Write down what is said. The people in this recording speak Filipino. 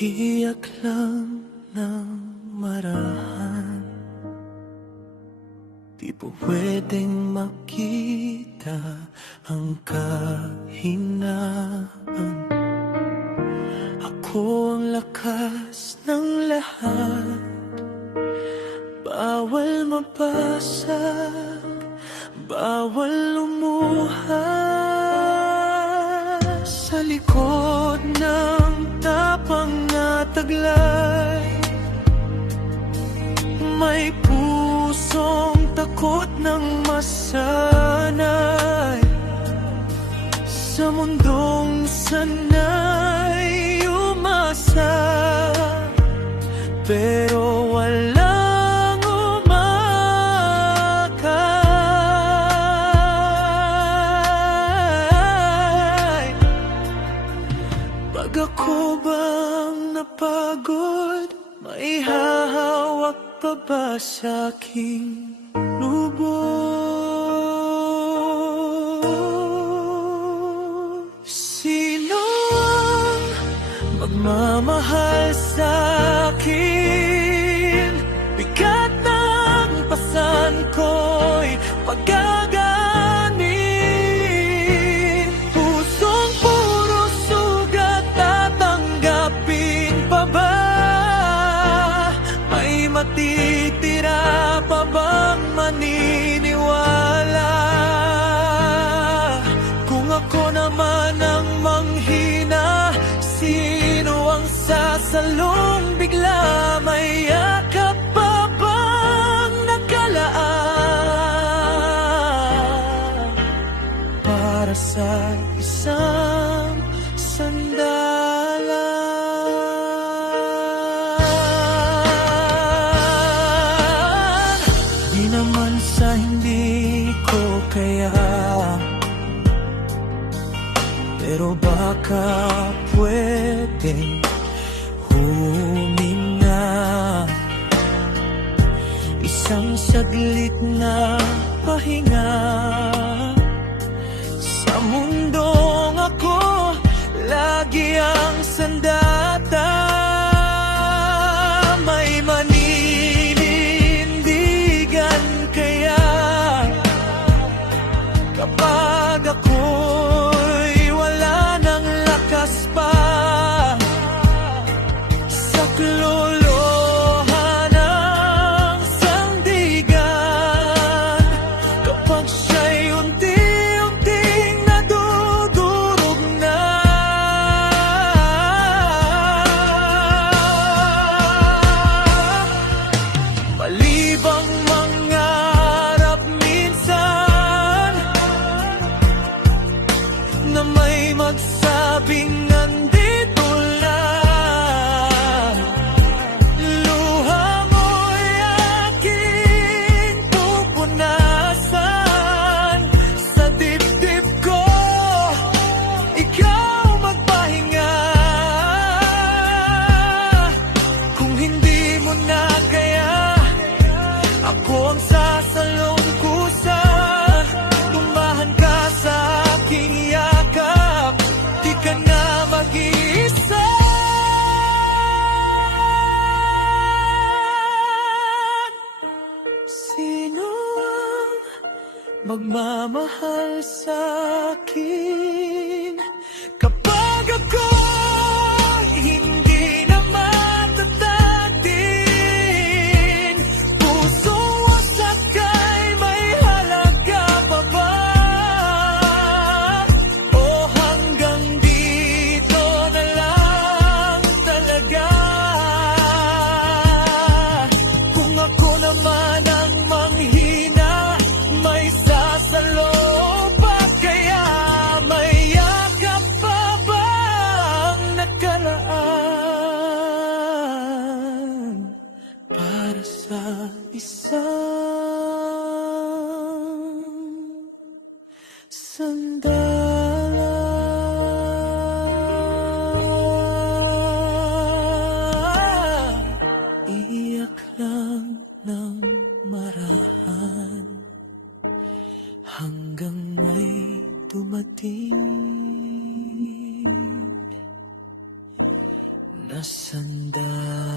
Iyak lang ng marahan, di po pwedeng makita ang kahinaan. Ako ang lakas ng lahat, bawal mabasag, bawal lumuha. Sa likod ng tapang na taglay, may pusong takot ng masanay. Sa mundong sanay umasa, pero walang umakay. Pag ako bang napagod, may hahawak pa ba sa'king lubos? Sino ang magmamahal sa'kin? Bigat ng pasan ko'y pagaganin. Pusong puro sugat, tatanggapin pa ba? May matitira pa bang maniniwala? Kung ako naman ang manghina, sino ang sasalong bigla? May yakap pa bang nakalaan para sa isang sandalan? Di naman sa hindi ko kaya, pero baka pwedeng huminga. Isang saglit na pahinga sa mundong ako lagi ang sandata. May maninindigan kaya kapag ako'y wala ng lakas pa sa klolohan ng sandigan? Kapag siya'y unti-unting nadudurog na, malibang mangarap minsan na may magsabing nandito lang. Luha mo'y aking pupunasan sa dibdib ko, ikaw magpahinga. Kung hindi mo na kaya, ako ang sasalong kusa. Tumahan ka sa aking yakap, di ka na mag-iisa. Sino ang magmamahal sa'kin kapag ako hindi na matatag din? Puso wasak ay may halaga pa ba? O hanggang dito na lang talaga? Kung ako naman ang manghina, may sasalo pa kaya? May yakap pa bang nakalaan para sa isang sandalan? Iyak lang ng marahan hanggang may dumating na nasasandal.